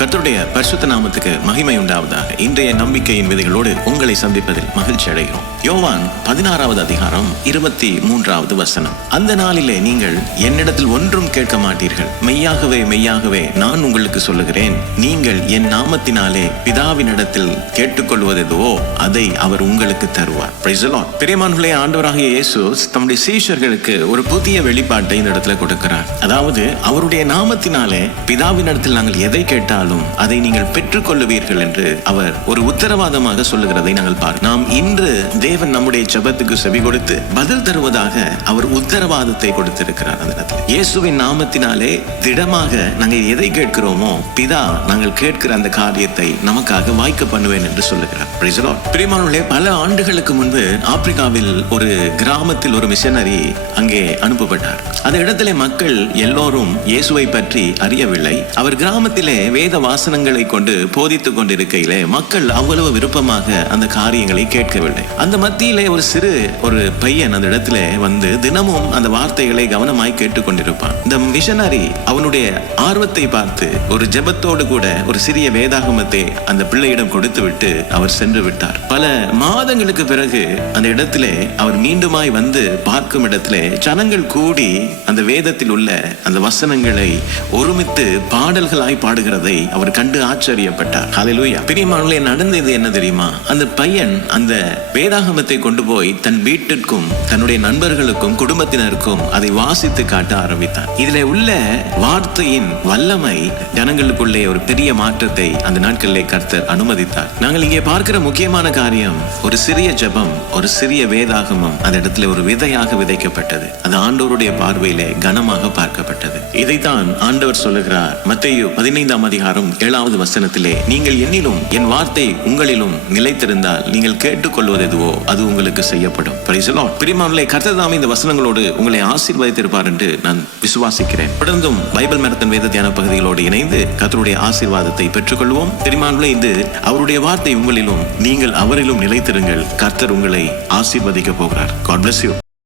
கர்த்தருடைய பரிசுத்த நாமத்துக்கு மகிமை உண்டாவதாக. இன்றைய நம்பிக்கையின் விதைகளோடு உங்களை சந்திப்பதில் மகிழ்ச்சி அடைகிறோம். யோவான் பதினாறாவது அதிகாரம் இருபத்தி மூன்றாவது வசனம். அந்த நாளிலே நீங்கள் என்னிடத்தில் ஒன்றும் கேட்க மாட்டீர்கள். மெய்யாகவே மெய்யாகவே நான் உங்களுக்கு சொல்லுகிறேன். நீங்கள் என் நாமத்தினாலே பிதாவினிடத்தில் கேட்டுக்கொள்வதெதுவோ அதை அவர் உங்களுக்கு தருவார். Praise ஆண்டவராக ஆண்டவராகிய இயேசு தம்முடைய சீஷர்களுக்கு ஒரு புதிய வெளிப்பாட்டை இந்த இடத்துல கொடுக்கிறார். அதாவது அவருடைய நாமத்தினாலே பிதாவினிடத்தில் நாங்கள் எதை கேட்டால் கேட்டாலும் அதை நீங்கள் பெற்றுக்கொள்ளுவீர்கள் என்று அவர் ஒரு உத்தரவாதமாக சொல்லுகிறதை நாங்கள் பார்க்க நாம் இன்று தேவன் நம்முடைய ஜபத்துக்கு செவி கொடுத்து பதில் தருவதாக அவர் உத்தரவாதத்தை கொடுத்திருக்கிறார் அந்த இடத்துல. இயேசுவின் நாமத்தினாலே திடமாக நாங்கள் எதை கேட்கிறோமோ பிதா நாங்கள் கேட்கிற அந்த காரியத்தை நமக்காக வாய்க்க பண்ணுவேன் என்று சொல்லுகிறார். பிரிமானுடைய பல ஆண்டுகளுக்கு முன்பு ஆப்பிரிக்காவில் ஒரு கிராமத்தில் ஒரு மிஷனரி அங்கே அனுப்பப்பட்டார். அந்த இடத்திலே மக்கள் எல்லோரும் இயேசுவை பற்றி அறியவில்லை. அவர் கிராமத்திலே வேத வாசனங்களை கொண்டு போதித்துக் கொண்டிருக்கையிலே மக்கள் அவ்வளவு விருப்பமாக அந்த காரியங்களை கேட்கவில்லை. அந்த மத்தியிலே ஒரு சிறு ஒரு பையன் அந்த இடத்துல வந்து தினமும் அந்த வார்த்தைகளை கவனமாய் கேட்டுக்கொண்டிருப்பான். இந்த மிஷனரி அவனுடைய ஆர்வத்தை பார்த்து ஒரு ஜெபத்தோடு கூட ஒரு சிறிய வேதாகமத்தை அந்த பிள்ளையிடம் கொடுத்து விட்டு அவர் சென்று விட்டார். பல மாதங்களுக்கு பிறகு அந்த இடத்திலே அவர் மீண்டுமாய் வந்து பார்க்கும் இடத்திலே ஜனங்கள் கூடி அந்த வேதத்தில் உள்ள அந்த வசனங்களை ஒருமித்து பாடல்களாய் பாடுகிறதை அவர் கண்டு ஆச்சரியப்பட்டார். ஹalleluya. பிரியமானே நடந்தது என்ன தெரியுமா? அந்த பையன் அந்த வேதாகமத்தை கொண்டு போய் தன் வீட்டிற்கும் தன்னுடைய நண்பர்களுக்கும் குடும்பத்தினருக்கும் அதை வாசித்து காட்ட ஆரம்பித்தான். இதுல உள்ள வார்த்தையின் வல்லமை ஜனங்களுக்குள்ளே ஒரு பெரிய மாற்றத்தை அந்த நாட்களிலே கர்த்தர் அனுமதித்தார். நாங்கள் இங்கே பார்க்கிற முக்கியமான காரியம் ஒரு சிறிய ஜெபம் ஒரு சிறிய வேதாகமம் அந்த இடத்துல ஒரு விதையாக விதைக்கப்பட்டது. அது ஆண்டோருடைய பார்வையிலே கனமாக பார்க்கப்பட்டது. இதைத்தான் ஆண்டவர் சொல்லுகிறார். மத்தையோ பதினைந்தாம் அதிகாரம் ஏழாவது வசனத்திலே நீங்கள் என்னிலும் என் வார்த்தை உங்களிலும் நிலைத்திருந்தால் நீங்கள் கேட்டுக்கொள்வது எதுவோ அது உங்களுக்கு செய்யப்படும். Praise the கர்த்தர் இந்த வசனங்களோடு உங்களை ஆசீர்வதித்திருப்பார் என்று நான் விசுவாசிக்கிறேன். தொடர்ந்தும் பைபிள் மரத்தன் வேத தியான பகுதிகளோடு இணைந்து கர்த்தருடைய ஆசீர்வாதத்தை பெற்றுக்கொள்வோம். பிரியமானவர்களே இது அவருடைய வார்த்தை உங்களிலும் நீங்கள் அவரிலும் நிலைத்திருங்கள். கர்த்தர் உங்களை ஆசீர்வதிக்க போகிறார். God bless you